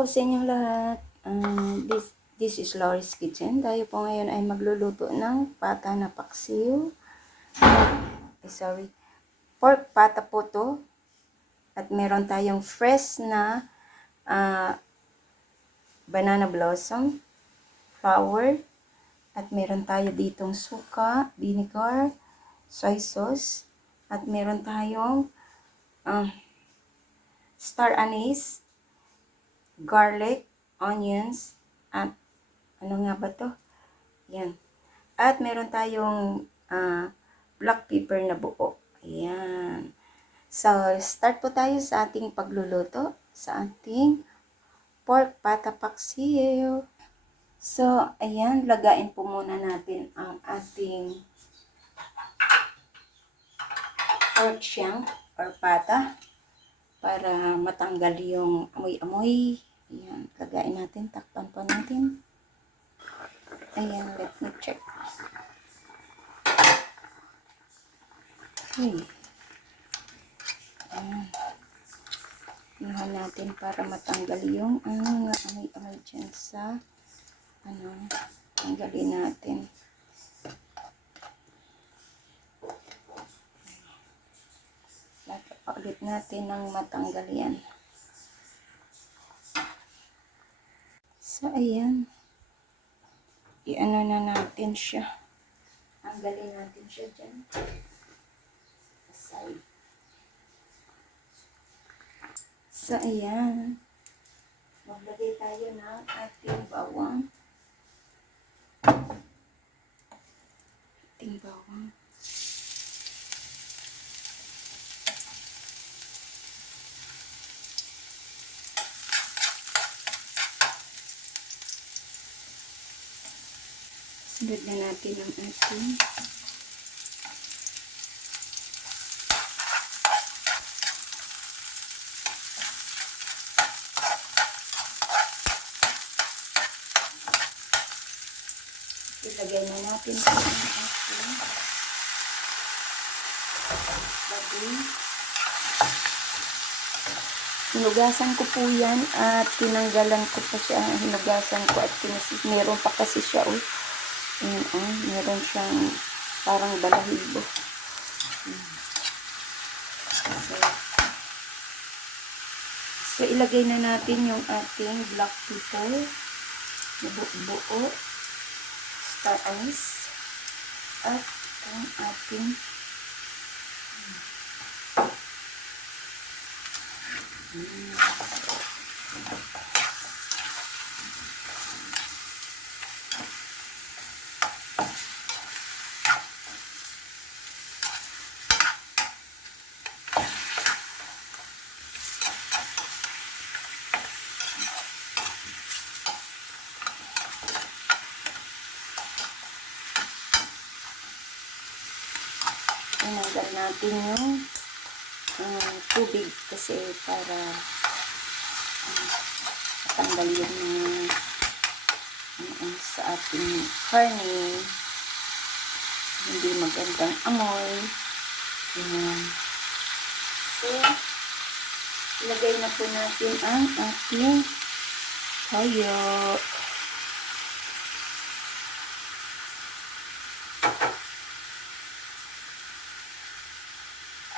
po sa inyong lahat. Um, this, this is Lori's Kitchen. Tayo po ngayon ay magluluto ng pata na paksiw. Ay, sorry. Pork pata po to. At meron tayong fresh na ah, banana blossom, flour, at meron tayo ditong suka, vinegar, soy sauce, at meron tayong ah, star anise, garlic, onions, at ano nga ba to? Yan. At meron tayong ah, black pepper na buo. Ayan. So, start po tayo sa ating pagluluto sa ating pork pata paksiw. So, ayan, lagain po muna natin ang ating pork shank or pata para matanggal yung amoy-amoy. Ayan, lagain natin, takpan pa natin. Ayan, let me check. Okay. Ayan. Inuha natin para matanggal yung ano nga amoy-amoy dyan sa ano, tanggalin natin. Lagyan ulit natin ng matanggal yan. So, ayan. I-ano na natin siya. Tanggalin natin siya dyan. Aside. So, ayan. Maglagay tayo ng ating bawang. Ating bawang. Sunod na natin ang ating ilagay na natin sa ating baboy. Hinugasan ko po yan at tinanggalan ko pa siya. Hinugasan ko at. Meron pa kasi siya. Oh. Ayan, oh. Meron siyang parang balahibo. So, so, ilagay na natin yung ating black pepper na buo star anise at ang ating tinanggal natin yung ah, tubig kasi para uh, matanggal yung mga ano, sa ating karne. Hindi magandang amoy. Ayan. so ilagay na po natin ang ating toyo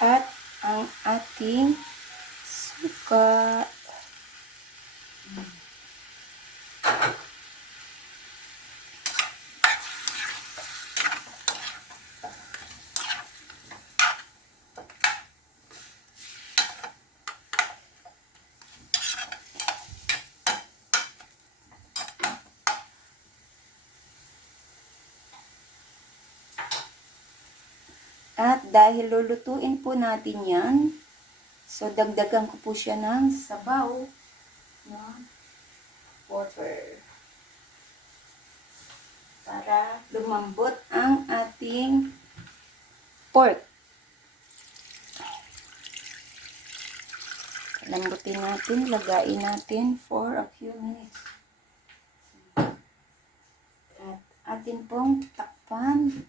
at ang ating suka. At dahil lulutuin po natin yan, so dagdagan ko po siya ng sabaw na water. Para lumambot ang ating pork. Lambutin natin, lagain natin for a few minutes. At atin pong takpan.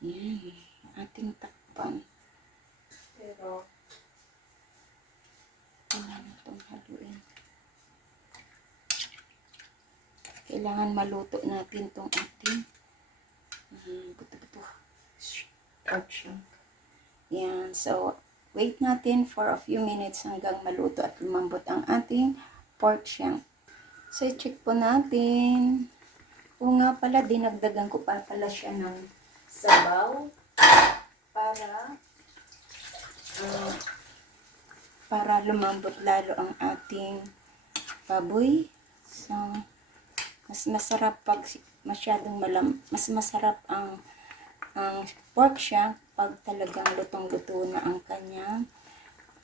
Yan, ating takpan. Pero, kailangan itong haluin. Kailangan maluto natin tong ating um, buto-buto. Shank. Yan. So, wait natin for a few minutes hanggang maluto at lumambot ang ating pork shank. So, check po natin. O nga pala, dinagdagan ko pa pala siya ng sabaw para uh, para lumambot lalo ang ating baboy. So, mas masarap pag masyadong malam, mas masarap ang ang pork shank pag talagang lutong-luto na ang kanyang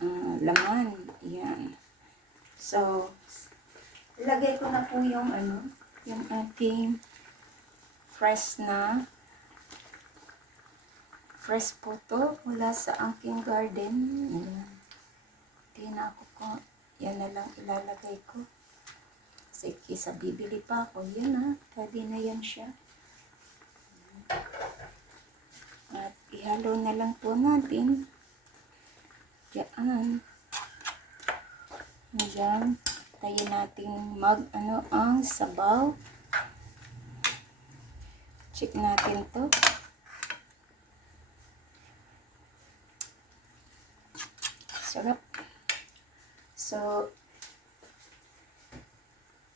ah, laman. Yan. So, ilagay ko na po yung ano, yung ating fresh na fresh po to mula sa aking garden. Yan. Tina ako ko. Yan na lang ilalagay ko. Kasi kisa bibili pa ako. Yan ha. Pwede na yan siya. At ihalo na lang po natin. Diyan. Ayan. Tayo natin mag ano ang sabaw. Check natin to. Sarap. So,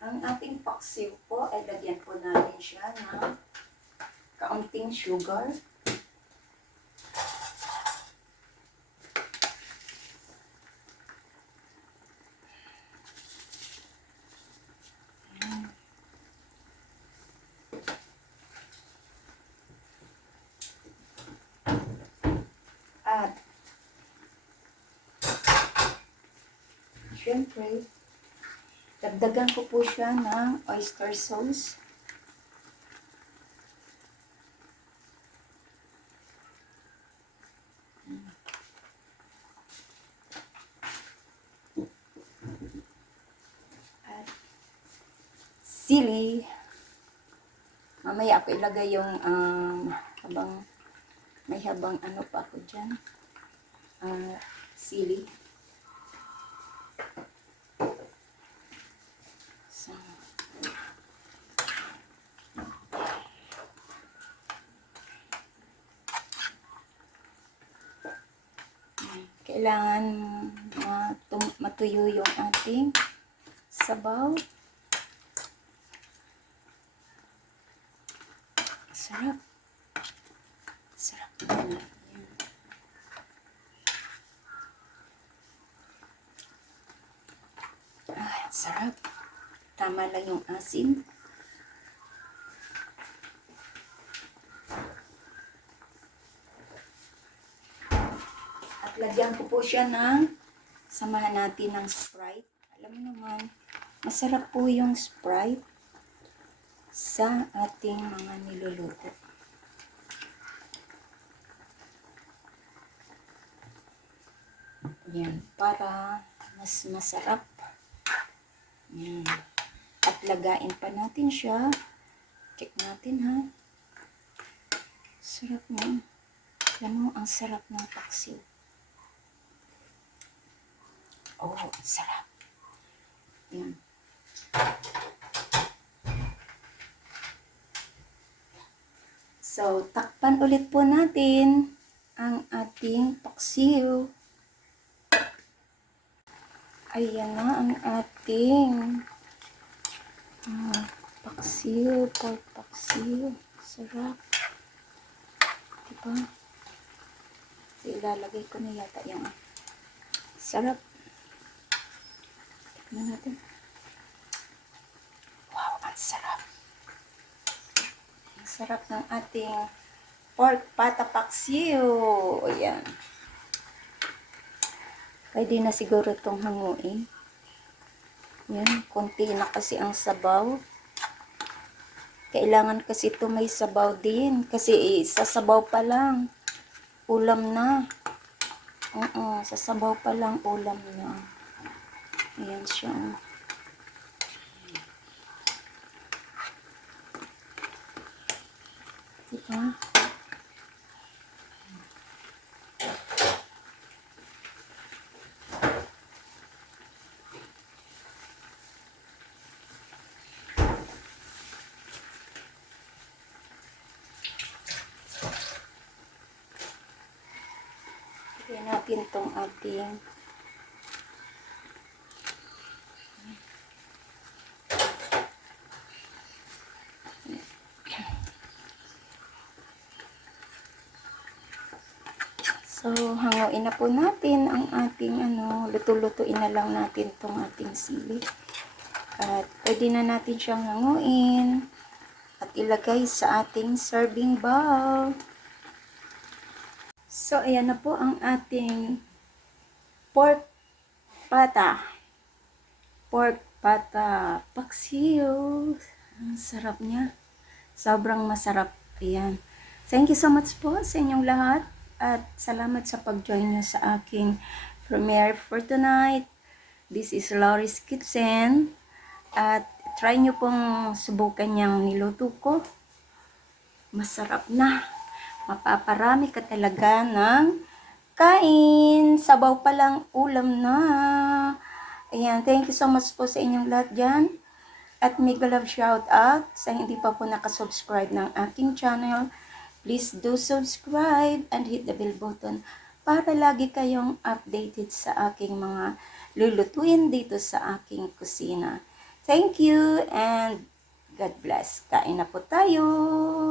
ang ating paksiw po ay lagyan po natin siya ng kaunting sugar. At syempre, dagdagan ko po siya ng oyster sauce. At sili. Mamaya ako ilagay yung um, habang may habang ano pa ako dyan. Ah, sili. So, kailangan matuyo yung ating sabaw. Sarap. Sarap. Ah, sarap. Tama lang yung asin. Lagyan ko po siya ng samahan natin ng Sprite. Alam mo naman, masarap po yung Sprite sa ating mga niluluto. Yan, para mas masarap. Yan. At lagain pa natin siya. Check natin ha. Sarap mo. Alam mo, ang sarap ng paksiw. Oh, sarap. Yan. So, takpan ulit po natin ang ating paksiw. Ayan na ang ating ah, paksiw, pork paksiw. Sarap. Diba? So, ilalagay ko na yata yung sarap. Tignan natin. Wow, ang sarap. Ang sarap ng ating pork pata paksiw. Ayan. Pwede na siguro itong hanguin. Yan, konti na kasi ang sabaw. Kailangan kasi ito may sabaw din. Kasi eh, sa sabaw pa lang, ulam na. Oo, sa sabaw pa lang, ulam na. Ayan siya. Oh. Diba? Pinapin tong ating po natin ang ating ano, luto-lutuin na lang natin tong ating sili. At pwede na natin siyang hanguin at ilagay sa ating serving bowl. So, ayan na po ang ating pork pata. Pork pata paksiw. Ang sarap niya. Sobrang masarap. Ayan. Thank you so much po sa inyong lahat. At salamat sa pag-join nyo sa aking premiere for tonight. This is Loris Kitchen. At try nyo pong subukan yung niluto ko. Masarap na. Mapaparami ka talaga ng kain. Sabaw pa lang ulam na. Ayan, thank you so much po sa inyong lahat dyan. At mega love shout out sa hindi pa po nakasubscribe ng aking channel. Please do subscribe and hit the bell button para lagi kayong updated sa aking mga lulutuin dito sa aking kusina. Thank you and God bless. Kain na po tayo.